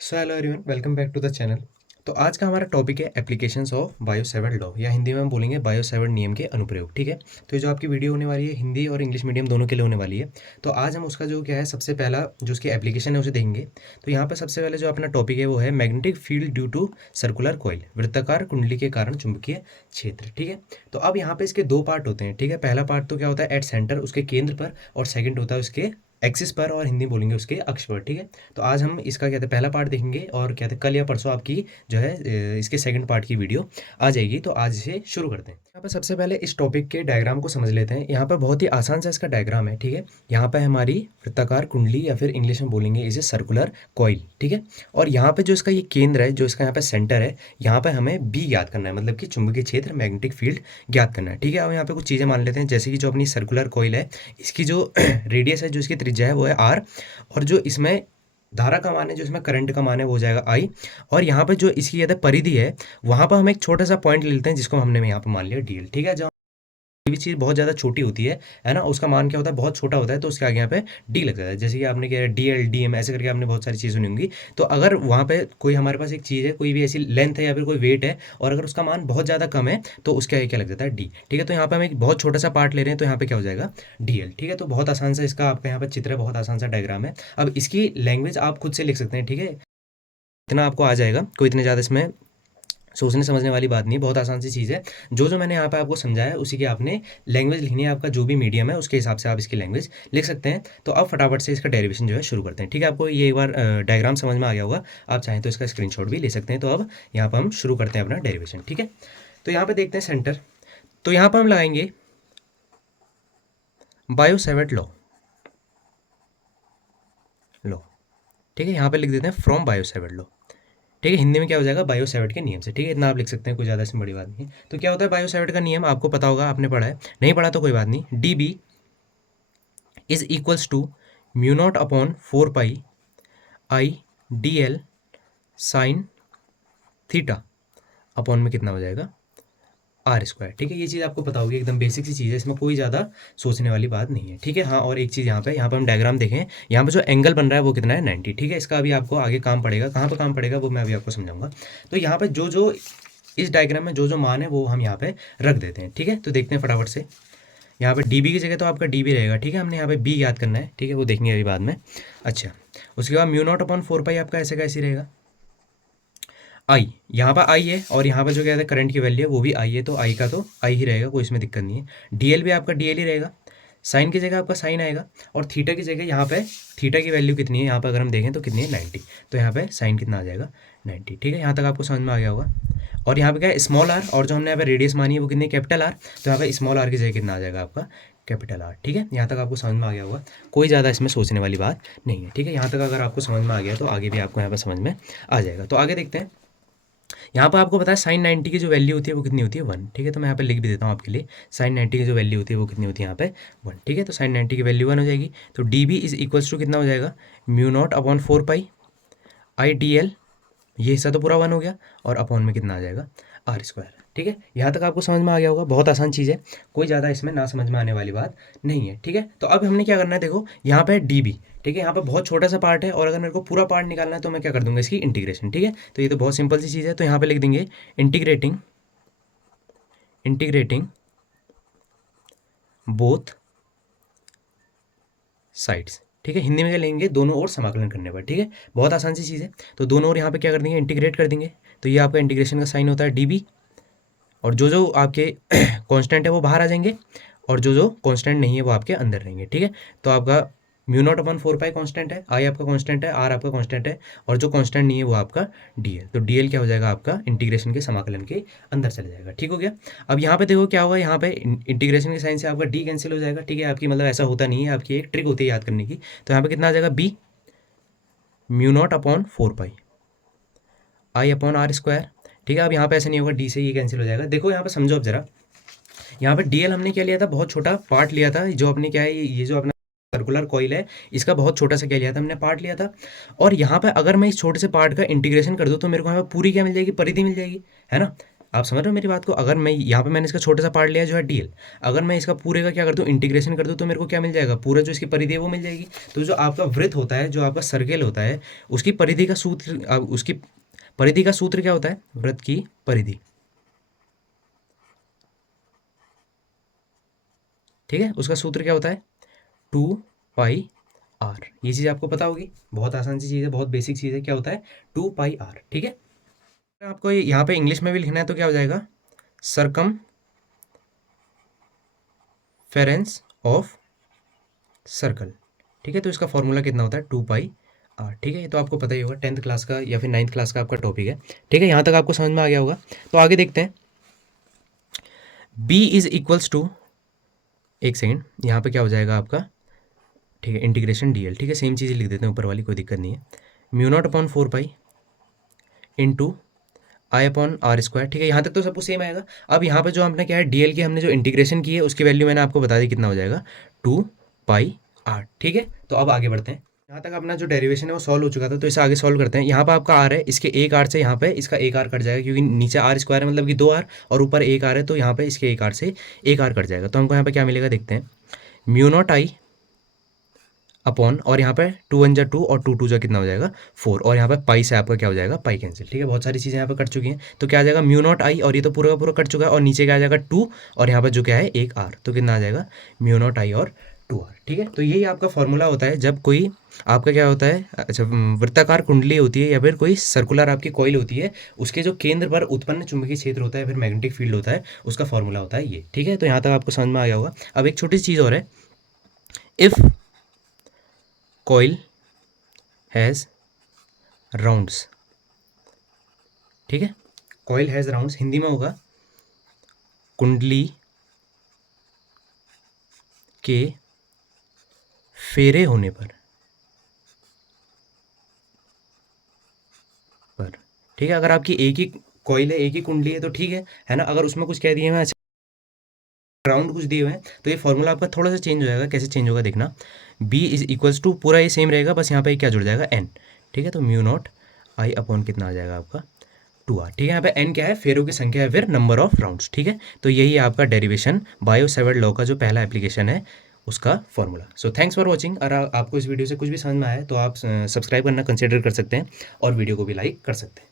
So hello everyone, welcome back to the channel. तो आज का हमारा टॉपिक है applications of Biot Savart law, या हिंदी में हम बोलेंगे बायो सेवर्ट नियम के अनुप्रयोग। ठीक है, तो ये जो आपकी वीडियो होने वाली है हिंदी और इंग्लिश मीडियम दोनों के लिए होने वाली है। तो आज हम उसका जो क्या है सबसे पहला जो उसकी एप्लीकेशन है उसे देखेंगे। तो यहाँ पर सबसे पहले जो अपना टॉपिक है वो है magnetic field due to circular coil, वृत्ताकार कुंडली के कारण चुंबकीय क्षेत्र। ठीक है, तो अब यहाँ पे इसके दो पार्ट होते हैं। ठीक है, पहला पार्ट तो क्या होता है एट सेंटर, उसके केंद्र पर, और सेकंड होता है उसके एक्सिस पर, और हिंदी बोलेंगे उसके अक्ष पर। ठीक है, तो आज हम इसका कहते हैं पहला पार्ट देखेंगे, और कहते हैं कल या परसों आपकी जो है इसके सेकंड पार्ट की वीडियो आ जाएगी। तो आज इसे शुरू करते हैं। यहाँ पर सबसे पहले इस टॉपिक के डायग्राम को समझ लेते हैं। यहाँ पर बहुत ही आसान सा इसका डायग्राम है। ठीक है, यहाँ पर हमारी वृत्ताकार कुंडली, या फिर इंग्लिश में बोलेंगे इसे सर्कुलर कॉइल। ठीक है, और यहाँ पे जो इसका ये केंद्र है, जो इसका यहाँ पे सेंटर है, यहाँ पे हमें बी ज्ञात करना है, मतलब कि चुंबकीय क्षेत्र, मैग्नेटिक फील्ड ज्ञात करना है। ठीक है, अब यहाँ पे कुछ चीज़ें मान लेते हैं, जैसे कि जो अपनी सर्कुलर कॉइल है, इसकी जो रेडियस है, जो इसकी त्रिज्या है वो है आर, और जो इसमें धारा का मान है, जो इसमें करंट का मान है वो हो जाएगा आई। और यहाँ पे जो इसकी यदि परिधि है, वहाँ पर हम एक छोटा सा पॉइंट ले लेते हैं, जिसको हमने यहाँ पे मान लिया डीएल। ठीक है, जहाँ कोई भी चीज़ बहुत ज़्यादा छोटी होती है ना, उसका मान क्या होता है, बहुत छोटा होता है, तो उसके आगे यहाँ पे डी लग जाता है। जैसे कि आपने क्या डी एल डी एम ऐसे करके आपने बहुत सारी चीज़ सुनी होंगी। तो अगर वहाँ पे कोई हमारे पास एक चीज़ है, कोई भी ऐसी लेंथ है या फिर कोई वेट है, और अगर उसका मान बहुत ज़्यादा कम है, तो उसके आगे क्या लग जाता है डी। ठीक है, तो यहाँ पे हम एक बहुत छोटा सा पार्ट ले रहे हैं, तो यहाँ पे क्या हो जाएगा डी एल। ठीक है, तो बहुत आसान सा इसका आपका यहाँ पे चित्र है, बहुत आसान सा डायग्राम है। अब इसकी लैंग्वेज आप खुद से लिख सकते हैं। ठीक है, इतना आपको आ जाएगा, कोई इतने ज़्यादा इसमें सोचने समझने वाली बात नहीं, बहुत आसान सी चीज़ है। जो जो मैंने यहाँ पे आपको समझाया है उसी की आपने लैंग्वेज लिखनी है। आपका जो भी मीडियम है उसके हिसाब से आप इसकी लैंग्वेज लिख सकते हैं। तो अब फटाफट से इसका डेरिवेशन जो है शुरू करते हैं। ठीक है, आपको ये एक बार डायग्राम समझ में आ गया होगा, आप चाहें तो इसका स्क्रीनशॉट भी ले सकते हैं। तो अब यहाँ पर हम शुरू करते हैं अपना डेरिवेशन। ठीक है, तो यहाँ पर देखते हैं सेंटर। तो यहाँ पर हम लगाएंगे बायो सेवर्ट लॉ। लॉ, ठीक है, यहाँ पर लिख देते हैं फ्रॉम बायो सेवर्ट लॉ। ठीक है, हिंदी में क्या हो जाएगा बायो सेवर्ट के नियम से। ठीक है, इतना आप लिख सकते हैं, कोई ज़्यादा इसमें बड़ी बात नहीं है। तो क्या होता है बायो सेवर्ट का नियम, आपको पता होगा, आपने पढ़ा है, नहीं पढ़ा तो कोई बात नहीं। D B is equals to mu naught upon 4 pi I d l sine theta upon में कितना हो जाएगा आर स्क्वायर। ठीक है, ये चीज़ आपको पता होगी, एकदम बेसिक सी चीज़ है, इसमें कोई ज़्यादा सोचने वाली बात नहीं है। ठीक है, हाँ, और एक चीज़ यहाँ पे हम डायग्राम देखें, यहाँ पे जो एंगल बन रहा है वो कितना है 90। ठीक है, इसका अभी आपको आगे काम पड़ेगा, कहाँ पे काम पड़ेगा वो मैं अभी आपको समझाऊंगा। तो यहाँ पे जो जो इस डायग्राम में जो जो मान है वो हम यहाँ पे रख देते हैं। ठीक है, तो देखते हैं फटाफट से। यहाँ पे डी बी की जगह तो आपका डी बी रहेगा। ठीक है, हमने यहाँ पे बी याद करना है। ठीक है, वो देखेंगे अभी बाद में। अच्छा, उसके बाद म्यू नॉट अपॉन 4 पाई आपका ऐसे का ऐसे रहेगा। आई, यहाँ पर आई है, और यहाँ पर जो कहते हैं करंट की वैल्यू है वो भी आई है, तो आई का तो आई ही रहेगा, कोई इसमें दिक्कत नहीं है। डी एल भी आपका डी एल ही रहेगा। साइन की जगह आपका साइन आएगा, और थीटा की जगह यहाँ पे थीटा की वैल्यू कितनी है, यहाँ पर अगर हम देखें तो कितनी है 90। तो यहाँ पे साइन कितना आ जाएगा 90। ठीक है, यहाँ तक आपको समझ में आ गया होगा। और यहाँ पे क्या है स्मॉल आर, और जो हमने यहाँ पे रेडियस मानी है वो कितनी कैपिटल आर, तो यहाँ पे स्मॉल आर की जगह कितना आ जाएगा आपका कैपिटल आर। ठीक है, यहाँ तक आपको समझ में आ गया होगा, कोई ज़्यादा इसमें सोचने वाली बात नहीं है। ठीक है, यहाँ तक अगर आपको समझ में आ गया तो आगे भी आपको यहाँ पर समझ में आ जाएगा। तो आगे देखते हैं। यहाँ पर आपको पता है साइन 90 की जो वैल्यू होती है वो कितनी होती है 1। ठीक है, तो मैं यहाँ पे लिख भी देता हूँ आपके लिए, साइन 90 की जो वैल्यू होती है वो कितनी होती है यहाँ पे 1। ठीक है, तो साइन 90 की वैल्यू 1 हो जाएगी। तो d B is equals to कितना हो जाएगा mu naught upon 4 pi I d l, ये हिस्सा तो पूरा 1 हो गया, और अपॉन में कितना आ जाएगा आर स्क्वायर। ठीक है, यहाँ तक आपको समझ में आ गया होगा, बहुत आसान चीज़ है, कोई ज़्यादा इसमें ना समझ में आने वाली बात नहीं है। ठीक है, तो अब हमने क्या करना है, देखो यहाँ पे डी बी। ठीक है, यहाँ पे बहुत छोटा सा पार्ट है, और अगर मेरे को पूरा पार्ट निकालना है तो मैं क्या कर दूंगा इसकी इंटीग्रेशन। ठीक है, तो ये तो बहुत सिंपल सी चीज़ है, तो यहाँ पे लिख देंगे इंटीग्रेटिंग इंटीग्रेटिंग बोथ साइड्स। ठीक है, हिंदी में क्या लेंगे, दोनों ओर समाकलन करने पर। ठीक है, बहुत आसान सी चीज़ है, तो दोनों ओर यहाँ पे क्या कर देंगे इंटीग्रेट कर देंगे। तो ये आपका इंटीग्रेशन का साइन होता है डी बी, और जो जो आपके कांस्टेंट है वो बाहर आ जाएंगे, और जो जो कांस्टेंट नहीं है वो आपके अंदर रहेंगे। ठीक है, तो आपका म्यू नॉट अपॉन 4 पाई कांस्टेंट है, आई आपका कांस्टेंट है, आर आपका कांस्टेंट है, और जो कांस्टेंट नहीं है वो आपका डी एल। तो डी एल क्या हो जाएगा आपका इंटीग्रेशन के समाकलन के अंदर चले जाएगा। ठीक हो गया। अब यहाँ पे देखो क्या होगा, यहाँ पे इंटीग्रेशन के साइन से आपका डी कैंसिल हो जाएगा। ठीक है, आपकी मतलब ऐसा होता नहीं है, आपकी एक ट्रिक होती है याद करने की। तो यहाँ पे कितना आ जाएगा B mu naught upon 4 pi I upon r square. ठीक है, अब यहाँ पे ऐसा नहीं होगा, डी से ये कैंसिल हो जाएगा। देखो यहाँ पे समझो अब जरा, यहाँ पे डीएल हमने क्या लिया था, बहुत छोटा पार्ट लिया था, जो अपने क्या है ये जो अपना सर्कुलर कॉइल है इसका बहुत छोटा सा क्या लिया था हमने पार्ट लिया था। और यहाँ पे अगर मैं इस छोटे से पार्ट का इंटीग्रेशन कर दूँ तो मेरे को यहाँ पे पूरी क्या मिल जाएगी परिधि मिल जाएगी, है ना। आप समझ रहे हो मेरी बात को? अगर मैं यहाँ पे मैंने इसका छोटा सा पार्ट लिया जो है डीएल, अगर मैं इसका पूरे का क्या कर दूँ, इंटीग्रेशन कर दूँ, तो मेरे को क्या मिल जाएगा, पूरा जो इसकी परिधि है वो मिल जाएगी। तो जो आपका वृत्त होता है, जो आपका सर्कल होता है, उसकी परिधि का सूत्र, उसकी परिधि का सूत्र क्या होता है, वृत्त की परिधि, ठीक है, उसका सूत्र क्या होता है, 2πr। ये चीज़ आपको पता होगी, बहुत आसान सी चीज़ है, बहुत बेसिक चीज़ है, क्या होता है, 2πr, ठीक है। आपको यहाँ पे इंग्लिश में भी लिखना है तो क्या हो जाएगा, सरकमफेरेंस ऑफ सर्कल, ठीक है। तो इसका फॉर्मूला कितना होता है, 2πr, ठीक है। ये तो आपको पता ही होगा, 10th क्लास का या फिर 9th क्लास का आपका टॉपिक है, ठीक है। यहाँ तक आपको समझ में आ गया होगा। तो आगे देखते हैं, b इज इक्वल्स टू, एक सेकेंड, यहाँ पे क्या हो जाएगा आपका, ठीक है, इंटीग्रेशन dl, ठीक है, सेम चीज़ लिख देते हैं ऊपर वाली, कोई दिक्कत नहीं है, μ0/4π इंटू I/r², ठीक है। यहाँ तक तो सब कुछ सेम आएगा। अब यहाँ पे जो हमने क्या है, डीएल की हमने जो इंटीग्रेशन की है उसकी वैल्यू मैंने आपको बता दी, कितना हो जाएगा, 2πr, ठीक है। तो अब आगे बढ़ते हैं, यहाँ तक अपना जो डेरिवेशन है वो सॉल्व हो चुका था, तो इसे आगे सॉल्व करते हैं। यहाँ पर आपका आर है, इसके एक आर से यहाँ पे इसका एक आर कट जाएगा, क्योंकि नीचे r² है, मतलब कि 2r, और ऊपर एक आर है, तो यहाँ पे इसके एक आर से एक आर कट जाएगा। तो हमको यहाँ पे क्या मिलेगा, देखते हैं, μ0I अपॉन, और यहाँ पे 2 1 जा 2 और 2 2 जा कितना हो जाएगा, 4, और यहाँ पे पाई से आपका क्या हो जाएगा, पाई कैंसिल, ठीक है। बहुत सारी चीज़ें यहाँ पे कट चुकी हैं, तो क्या आ जाएगा, μ0I, और ये तो पूरा का पूरा कट चुका है, और नीचे क्या आ जाएगा 2, और यहाँ पर जो क्या है एक r, तो कितना आ जाएगा, μ0I और 2r, ठीक है। तो यही आपका फॉर्मूला होता है जब कोई आपका क्या होता है, अच्छा, वृत्ताकार कुंडली होती है या फिर कोई सर्कुलर आपकी कॉइल होती है, उसके जो केंद्र पर उत्पन्न चुंबकीय क्षेत्र होता है, फिर मैग्नेटिक फील्ड होता है, उसका फॉर्मूला होता है ये, ठीक है। तो यहाँ तक आपको समझ में आ गया होगा। अब एक छोटी सी चीज़ और है, इफ़ कॉइल हैज़ राउंड्स, ठीक है, कॉइल हैज़ राउंड्स हिंदी में होगा, कुंडली के फेरे होने पर, ठीक है। अगर आपकी एक ही कॉइल है, एक ही कुंडली है, तो ठीक है ना। अगर उसमें कुछ कह दिए हैं, राउंड कुछ दिए हुए हैं, तो ये फॉर्मूला आपका थोड़ा सा चेंज हो जाएगा। कैसे चेंज होगा देखना, b इज इक्वल्स टू, पूरा ये सेम रहेगा, बस यहाँ पे क्या जुड़ जाएगा, n, ठीक है। तो μ0I अपॉन कितना आ जाएगा आपका, 2r, ठीक है। यहाँ पे n क्या है, फेरों की संख्या है, फिर नंबर ऑफ राउंड्स, ठीक है। तो यही है आपका डेरिवेशन बायो सेवर्ट लॉ का जो पहला एप्लीकेशन है उसका formula. So thanks for watching. अगर आपको इस वीडियो से कुछ भी समझ में आया तो आप सब्सक्राइब करना कंसिडर कर सकते हैं और वीडियो को भी लाइक कर सकते हैं।